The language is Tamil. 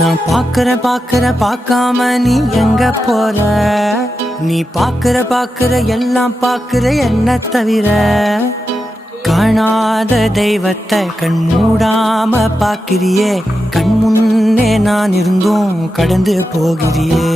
நான் பார்க்காம நீ எங்க போற? நீ பார்க்கிற எல்லாம் பார்க்கிற என்ன தவிர. காணாத தெய்வத்தை கண் மூடாம பார்க்கிறியே, கண் முன்னே நான் இருந்தும் கடந்து போகிறியே.